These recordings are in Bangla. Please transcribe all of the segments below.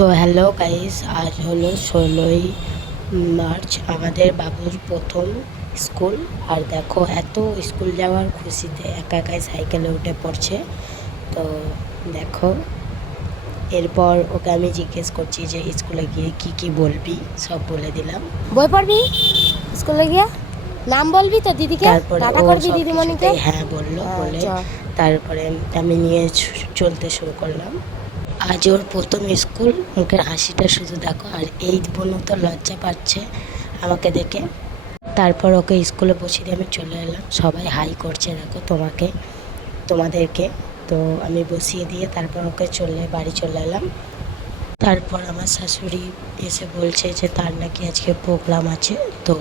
তো হ্যালো গাইস, আজ হলো 16ই মার্চ, আমাদের বাবুর প্রথম স্কুল। আর দেখো, এত স্কুল যাওয়ার খুশিতে একা একাই সাইকেলে উঠে পড়ছে। তো দেখো, এরপর ওকে আমি জিজ্ঞেস করছি যে স্কুলে গিয়ে কি কি বলবি, সব বলে দিলাম। বই পড়বি স্কুলে গিয়ে? নাম বলবি তো দিদিকে? তারপরে টাটা ও করবি সব দিদিমণিকে? কিছুতেই হ্যাঁ বললো। বলে তারপরে আমি নিয়ে চলতে শুরু করলাম। আজ ওর প্রথম স্কুল, মুখের হাসিটা শুধু দেখো। আর এই বোনও তো লজ্জা পাচ্ছে আমাকে দেখে। তারপর ওকে স্কুলে বসিয়ে দিয়ে আমি চলে এলাম। সবাই হাই করছে দেখো তোমাদেরকে। তো আমি বসিয়ে দিয়ে তারপর ওকে বাড়ি চলে এলাম। তারপর আমার শাশুড়ি এসে বলছে যে তার নাকি আজকে প্রোগ্রাম আছে। তো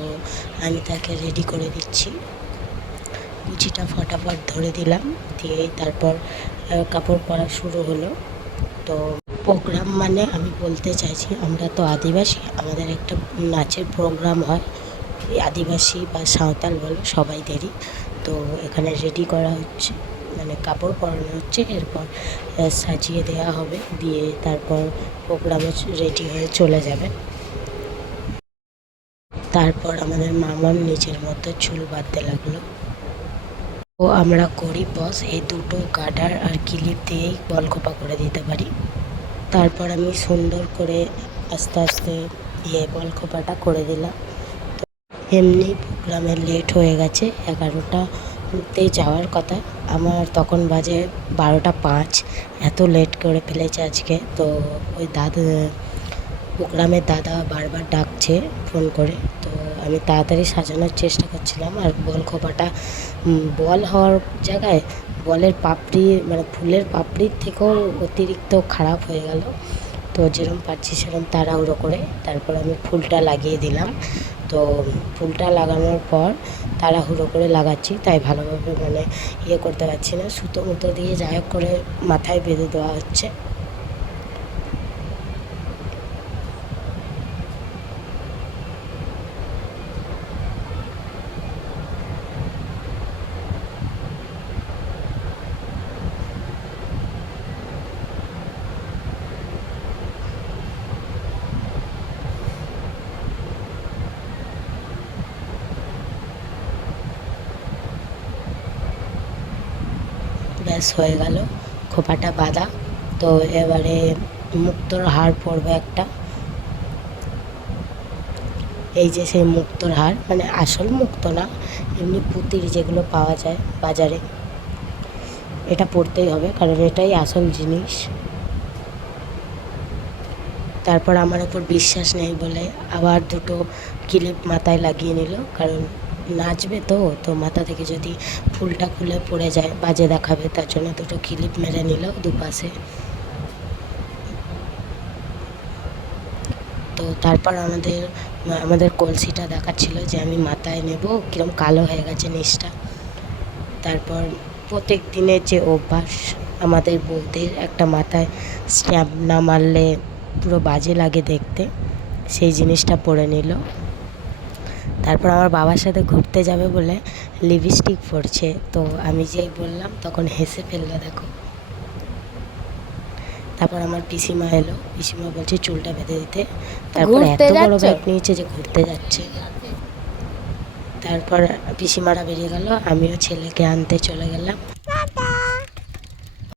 আমি তাকে রেডি করে দিচ্ছি। কুচিটা ফটাফট ধরে দিলাম, দিয়ে তারপর কাপড় পরা শুরু হলো। তো প্রোগ্রাম মানে আমি বলতে চাইছি, আমরা তো আদিবাসী, আমাদের একটা নাচের প্রোগ্রাম হয়। আদিবাসী বা সাঁওতাল বলো, সবাইদেরই। তো এখানে রেডি করা হচ্ছে, মানে কাপড় পরানো হচ্ছে। এরপর সাজিয়ে দেওয়া হবে, দিয়ে তারপর প্রোগ্রামে রেডি হয়ে চলে যাবে। তারপর আমাদের মামার নিজের মতো চুল বাঁধতে লাগলো। ও আমরা করি বস, এই দুটো গার্ডার আর ক্লিপ দিয়েই বলখোপা করে দিতে পারি। তারপর আমি সুন্দর করে আস্তে আস্তে বলখোপাটা করে দিলাম। এমনি প্রোগ্রামে লেট হয়ে গেছে, 11টাতে যাওয়ার কথা। আমার তখন বাজে 12টা 5। এত লেট করে ফেলেছে আজকে। তো ওই প্রোগ্রামের দাদা বারবার ডাকছে ফোন করে। তো আমি তাড়াতাড়ি সাজানোর চেষ্টা করছিলাম। আর বলখোপাটা বল হওয়ার জায়গায় বলের পাপড়ি, মানে ফুলের পাপড়ির থেকেও অতিরিক্ত খারাপ হয়ে গেল। তো যেরকম পারছি সেরকম তাড়াহুড়ো করে তারপর আমি ফুলটা লাগিয়ে দিলাম। তো ফুলটা লাগানোর পর তাড়াহুড়ো করে লাগাচ্ছি, তাই ভালোভাবে মানে করতে পারছি না। সুতো মুতো দিয়ে যাই হোক করে মাথায় বেঁধে দেওয়া হচ্ছে। ব্যাস হয়ে গেল খোপাটা বাঁধা। তো এবারে মুক্তোর হার পরবে একটা। এই যে সেই মুক্তোর হার, মানে আসল মুক্তো না, এমনি পুঁতির যেগুলো পাওয়া যায় বাজারে, এটা পরতেই হবে কারণ এটাই আসল জিনিস। তারপর আমার ওপর বিশ্বাস নেই বলে আবার দুটো ক্লিপ মাথায় লাগিয়ে নিল, কারণ নাচবে তো মাথা থেকে যদি ফুলটা খুলে পড়ে যায় বাজে দেখাবে, তার জন্য দুটো ক্লিপ মেরে নিল দুপাশে। তো তারপর আমাদের কলসিটা দেখাচ্ছিল যে আমি মাথায় নেব, কীরকম কালো হয়ে গেছে নিচটা। তারপর প্রত্যেক দিনের যে অভ্যাস আমাদের বউদের, একটা মাথায় স্ট্যাম্প না মারলে পুরো বাজে লাগে দেখতে, সেই জিনিসটা পরে নিল। তারপর আমার বাবার সাথে ঘুরতে যাবে বলে লিপস্টিক পরছে। তো আমি যেই বললাম তখন হেসে ফেললো দেখো। তারপর আমার পিসিমা এলো, পিসিমা বলছে চুলটা বেঁধে দিতে। তারপর এত বড় ব্যাগ নিয়েছে যে ঘুরতে যাচ্ছে। তারপর পিসিমারা বেরিয়ে গেল, আমিও ছেলেকে আনতে চলে গেলাম।